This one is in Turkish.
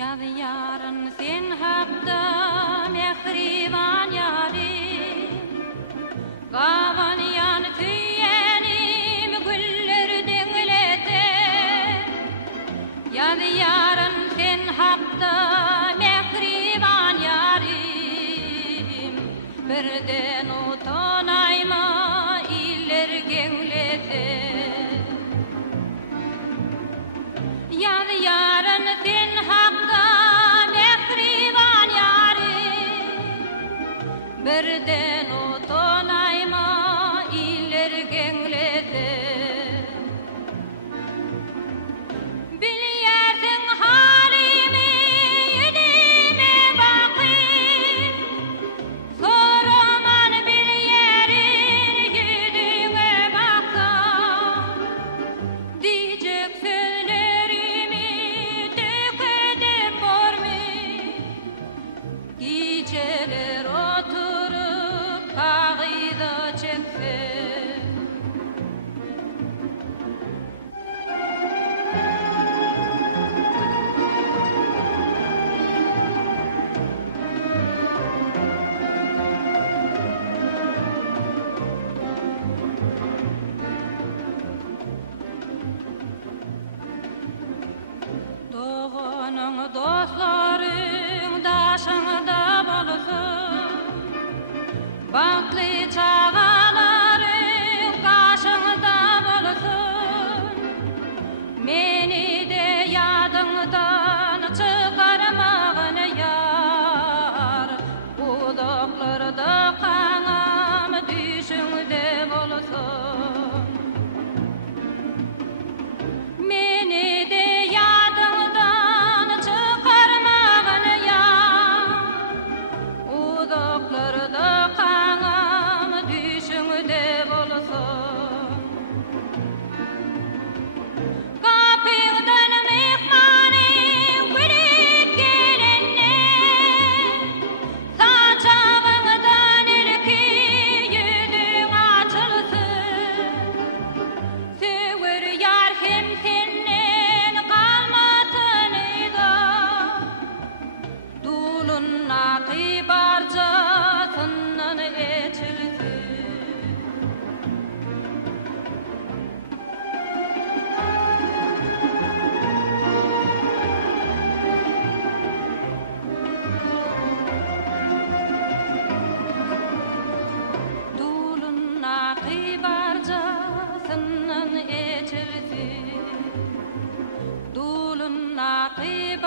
Yaz yarın sen hakda mehriban yarim, gavan yan tüyenim güller denglete. Yaz yarın sen hakda mehriban yarim, birden utanayma iller genglete. Yaz yarın sen hakda mehriban yarim, birden utanayma iller genglete. Bilyersin halimi yüzüme bakıp, soraman bilyerin yüzüne bakar. Diyecek sözlerimi döküdüm bormuş, geceler oturup kağıda çeksem. Doğanın dostların daşında bolsun, banklı çağaların kaşında bolsun. Meni de yadыңdan çıkarmağın yar, uzaklarda kanam düşüngde bolsun. Meni de yadыңdan çıkarmağın yar, uzaklarda kanam düşüngde bolsun. Kapıdan mehmanın gülüp gelenne, saçağından ilki yüzün açılsın. Söğür yar hem senden kalmasın eda, dulun nakı barcasından içilsin. Dulun nakı barcasından içilsin. Dulun nakı